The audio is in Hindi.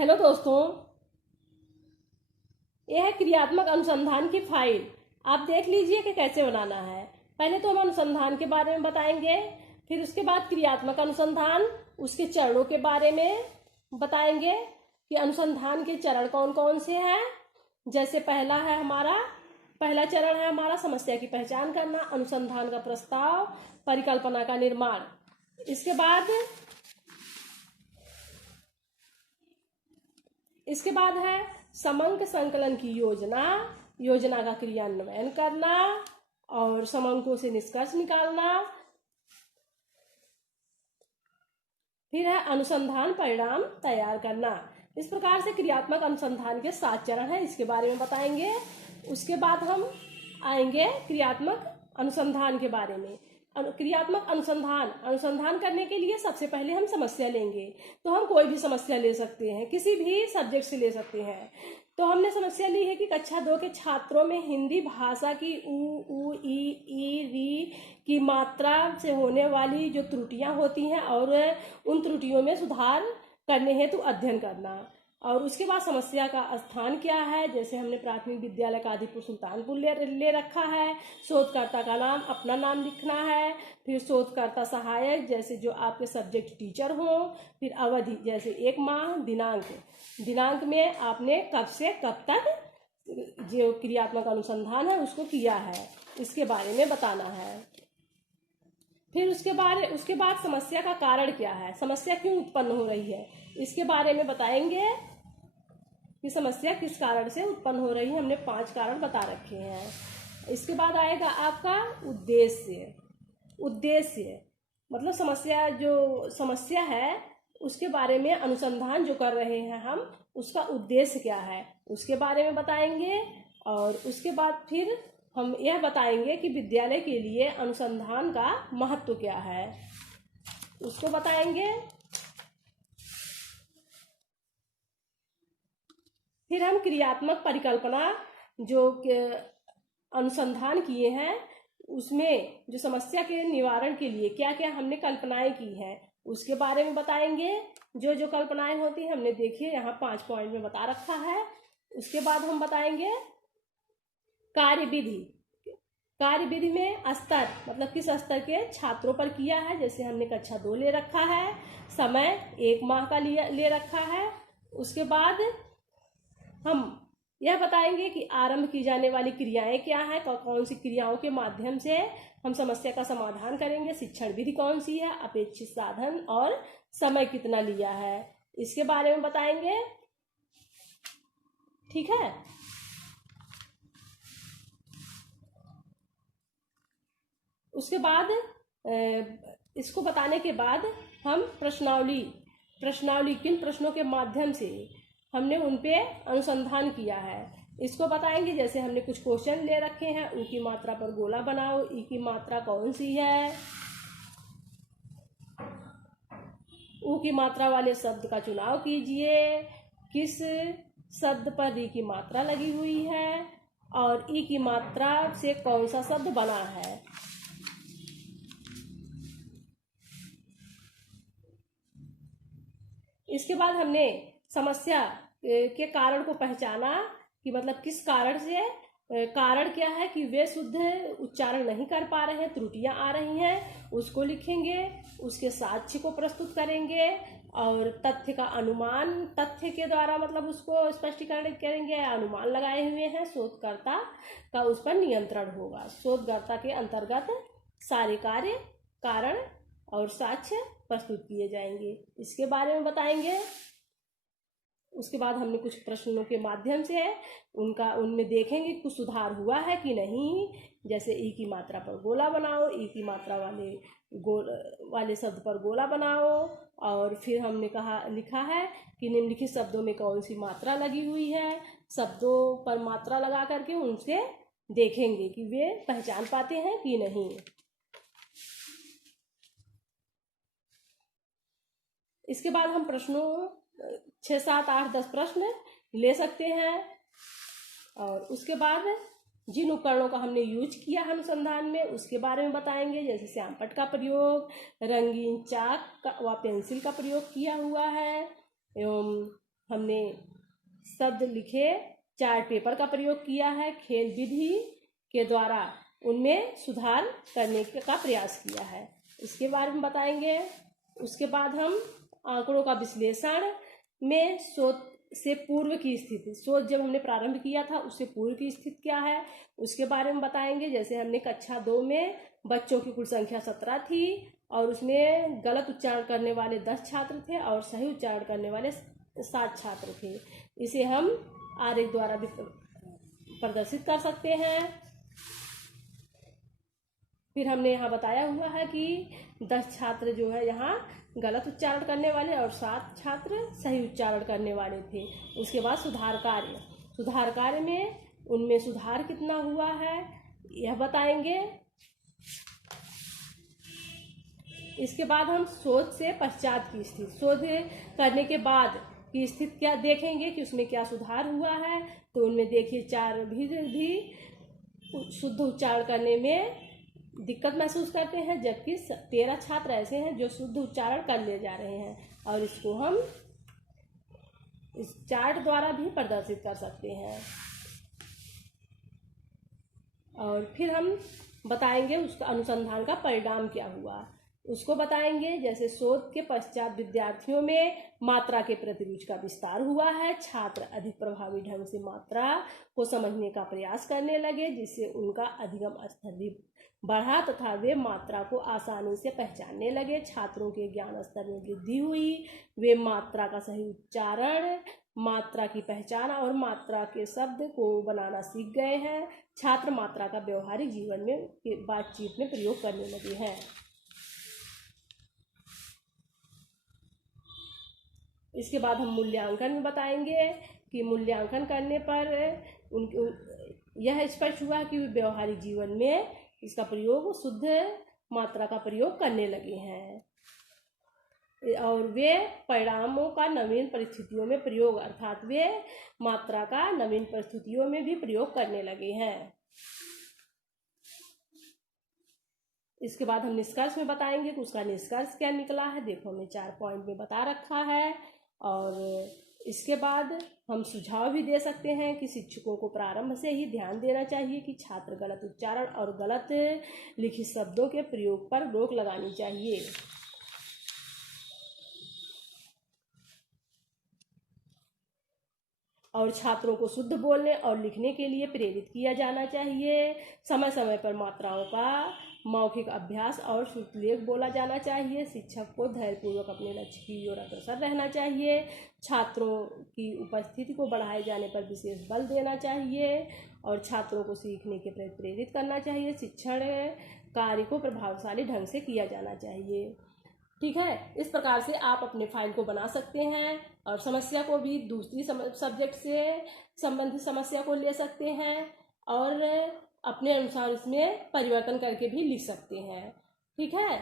हेलो दोस्तों, यह है क्रियात्मक अनुसंधान की फाइल। आप देख लीजिए कि कैसे बनाना है। पहले तो हम अनुसंधान के बारे में बताएंगे, फिर उसके बाद क्रियात्मक अनुसंधान, उसके चरणों के बारे में बताएंगे कि अनुसंधान के चरण कौन कौन से हैं। जैसे पहला चरण है हमारा समस्या की पहचान करना, अनुसंधान का प्रस्ताव, परिकल्पना का निर्माण। इसके बाद है समंक संकलन की योजना का क्रियान्वयन करना और समंकों से निष्कर्ष निकालना। फिर है अनुसंधान परिणाम तैयार करना। इस प्रकार से क्रियात्मक अनुसंधान के 7 चरण हैं, इसके बारे में बताएंगे। उसके बाद हम आएंगे क्रियात्मक अनुसंधान के बारे में। क्रियात्मक अनुसंधान करने के लिए सबसे पहले हम समस्या लेंगे। तो हम कोई भी समस्या ले सकते हैं, किसी भी सब्जेक्ट से ले सकते हैं। तो हमने समस्या ली है कि कक्षा 2 के छात्रों में हिंदी भाषा की उ ई री की मात्रा से होने वाली जो त्रुटियां होती हैं और उन त्रुटियों में सुधार करने हेतु अध्ययन करना। और उसके बाद समस्या का स्थान क्या है, जैसे हमने प्राथमिक विद्यालय कादीपुर सुल्तानपुर ले रखा है। शोधकर्ता का नाम, अपना नाम लिखना है। फिर शोधकर्ता सहायक, जैसे जो आपके सब्जेक्ट टीचर हो। फिर अवधि, जैसे 1 माह। दिनांक में आपने कब से कब तक जो क्रियात्मक अनुसंधान है उसको किया है, इसके बारे में बताना है। फिर उसके बाद समस्या का कारण क्या है, समस्या क्यों उत्पन्न हो रही है, इसके बारे में बताएंगे कि समस्या किस कारण से उत्पन्न हो रही है। हमने 5 कारण बता रखे हैं। इसके बाद आएगा आपका उद्देश्य मतलब समस्या है उसके बारे में अनुसंधान जो कर रहे हैं हम, उसका उद्देश्य क्या है, उसके बारे में बताएंगे। और उसके बाद फिर हम यह बताएंगे कि विद्यालय के लिए अनुसंधान का महत्व क्या है, उसको बताएंगे। फिर हम क्रियात्मक परिकल्पना जो अनुसंधान किए हैं उसमें जो समस्या के निवारण के लिए क्या क्या हमने कल्पनाएं की हैं उसके बारे में बताएंगे। जो कल्पनाएं होती हैं हमने देखिए यहाँ 5 पॉइंट में बता रखा है। उसके बाद हम बताएंगे कार्यविधि में स्तर, मतलब किस स्तर के छात्रों पर किया है, जैसे हमने कक्षा 2 ले रखा है। समय 1 माह का ले रखा है। उसके बाद हम यह बताएंगे कि आरंभ की जाने वाली क्रियाएं क्या है, कौन सी क्रियाओं के माध्यम से हम समस्या का समाधान करेंगे, शिक्षण विधि कौन सी है, अपेक्षित साधन और समय कितना लिया है, इसके बारे में बताएंगे। ठीक है। उसके बाद इसको बताने के बाद हम प्रश्नावली किन प्रश्नों के माध्यम से हमने उन पे अनुसंधान किया है इसको बताएंगे। जैसे हमने कुछ क्वेश्चन ले रखे हैं, ऊ की मात्रा पर गोला बनाओ, ई की मात्रा कौन सी है, ऊ की मात्रा वाले शब्द का चुनाव कीजिए, किस शब्द पर री की मात्रा लगी हुई है और ई की मात्रा से कौन सा शब्द बना है। इसके बाद हमने समस्या के कारण को पहचाना कि मतलब किस कारण से, कारण क्या है कि वे शुद्ध उच्चारण नहीं कर पा रहे हैं, त्रुटियां आ रही हैं, उसको लिखेंगे। उसके साक्ष्य को प्रस्तुत करेंगे और तथ्य का अनुमान, तथ्य के द्वारा मतलब उसको स्पष्टीकरण करेंगे। अनुमान लगाए हुए हैं, शोधकर्ता का उस पर नियंत्रण होगा। शोधकर्ता के अंतर्गत सारे कार्य, कारण और साक्ष्य प्रस्तुत किए जाएंगे, इसके बारे में बताएंगे। उसके बाद हमने कुछ प्रश्नों के माध्यम से उनमें देखेंगे कुछ सुधार हुआ है कि नहीं। जैसे ई की मात्रा पर गोला बनाओ, ई की मात्रा वाले शब्द पर गोला बनाओ। और फिर हमने लिखा है कि निम्नलिखित शब्दों में कौन सी मात्रा लगी हुई है। शब्दों पर मात्रा लगा करके उनसे देखेंगे कि वे पहचान पाते हैं कि नहीं। इसके बाद हम प्रश्नों 6, 7, 8, 10 प्रश्न ले सकते हैं। और उसके बाद जिन उपकरणों का हमने यूज किया है अनुसंधान में उसके बारे में बताएंगे। जैसे श्यामपट्ट का प्रयोग, रंगीन चाक व पेंसिल का प्रयोग किया हुआ है, एवं हमने शब्द लिखे, चार्ट पेपर का प्रयोग किया है, खेल विधि के द्वारा उनमें सुधार करने का प्रयास किया है, इसके बारे में बताएंगे। उसके बाद हम आंकड़ों का विश्लेषण में शोध से पूर्व की स्थिति, शोध जब हमने प्रारंभ किया था उससे पूर्व की स्थिति क्या है उसके बारे में बताएंगे। जैसे हमने कक्षा 2 में बच्चों की कुल संख्या 17 थी और उसमें गलत उच्चारण करने वाले 10 छात्र थे और सही उच्चारण करने वाले 7 छात्र थे। इसे हम आरेख द्वारा भी प्रदर्शित कर सकते हैं। फिर हमने यहाँ बताया हुआ है कि 10 छात्र जो है यहाँ गलत उच्चारण करने वाले और 7 छात्र सही उच्चारण करने वाले थे। उसके बाद सुधार कार्य में उनमें सुधार कितना हुआ है यह बताएंगे। इसके बाद हम शोध से पश्चात की स्थिति, शोध करने के बाद की स्थिति क्या देखेंगे कि उसमें क्या सुधार हुआ है। तो उनमें देखिए 4 भी शुद्ध उच्चारण करने में दिक्कत महसूस करते हैं, जबकि 13 छात्र ऐसे हैं जो शुद्ध उच्चारण कर ले जा रहे हैं और इसको हम इस चार्ट द्वारा भी प्रदर्शित कर सकते हैं। और फिर हम बताएंगे उसका अनुसंधान का परिणाम क्या हुआ उसको बताएंगे। जैसे शोध के पश्चात विद्यार्थियों में मात्रा के प्रति रुचि का विस्तार हुआ है, छात्र अधिक प्रभावी ढंग से मात्रा को समझने का प्रयास करने लगे, जिससे उनका अधिगम स्तर भी बढ़ा तथा वे मात्रा को आसानी से पहचानने लगे। छात्रों के ज्ञान स्तर में वृद्धि हुई, वे मात्रा का सही उच्चारण, मात्रा की पहचान और मात्रा के शब्द को बनाना सीख गए हैं। छात्र मात्रा का व्यवहारिक जीवन में बातचीत में प्रयोग करने लगे हैं। इसके बाद हम मूल्यांकन में बताएंगे कि मूल्यांकन करने पर यह स्पष्ट हुआ कि व्यवहारिक जीवन में इसका प्रयोग शुद्ध मात्रा का प्रयोग करने लगे हैं और वे परिणामों का नवीन परिस्थितियों में प्रयोग अर्थात वे मात्रा का नवीन परिस्थितियों में भी प्रयोग करने लगे हैं। इसके बाद हम निष्कर्ष में बताएंगे कि उसका निष्कर्ष क्या निकला है। देखो हमने 4 पॉइंट में बता रखा है और इसके बाद हम सुझाव भी दे सकते हैं कि शिक्षकों को प्रारंभ से ही ध्यान देना चाहिए कि छात्र गलत उच्चारण और गलत लिखित शब्दों के प्रयोग पर रोक लगानी चाहिए। और छात्रों को शुद्ध बोलने और लिखने के लिए प्रेरित किया जाना चाहिए। समय समय पर मात्राओं का मौखिक अभ्यास और श्रुतलेख बोला जाना चाहिए। शिक्षक को धैर्यपूर्वक अपने लक्ष्य की ओर अग्रसर रहना चाहिए। छात्रों की उपस्थिति को बढ़ाए जाने पर विशेष बल देना चाहिए और छात्रों को सीखने के प्रति प्रेरित करना चाहिए। शिक्षण कार्य को प्रभावशाली ढंग से किया जाना चाहिए। ठीक है, इस प्रकार से आप अपने फाइल को बना सकते हैं और समस्या को भी दूसरी सब्जेक्ट से संबंधित समस्या को ले सकते हैं और अपने अनुसार इसमें परिवर्तन करके भी लिख सकते हैं। ठीक है।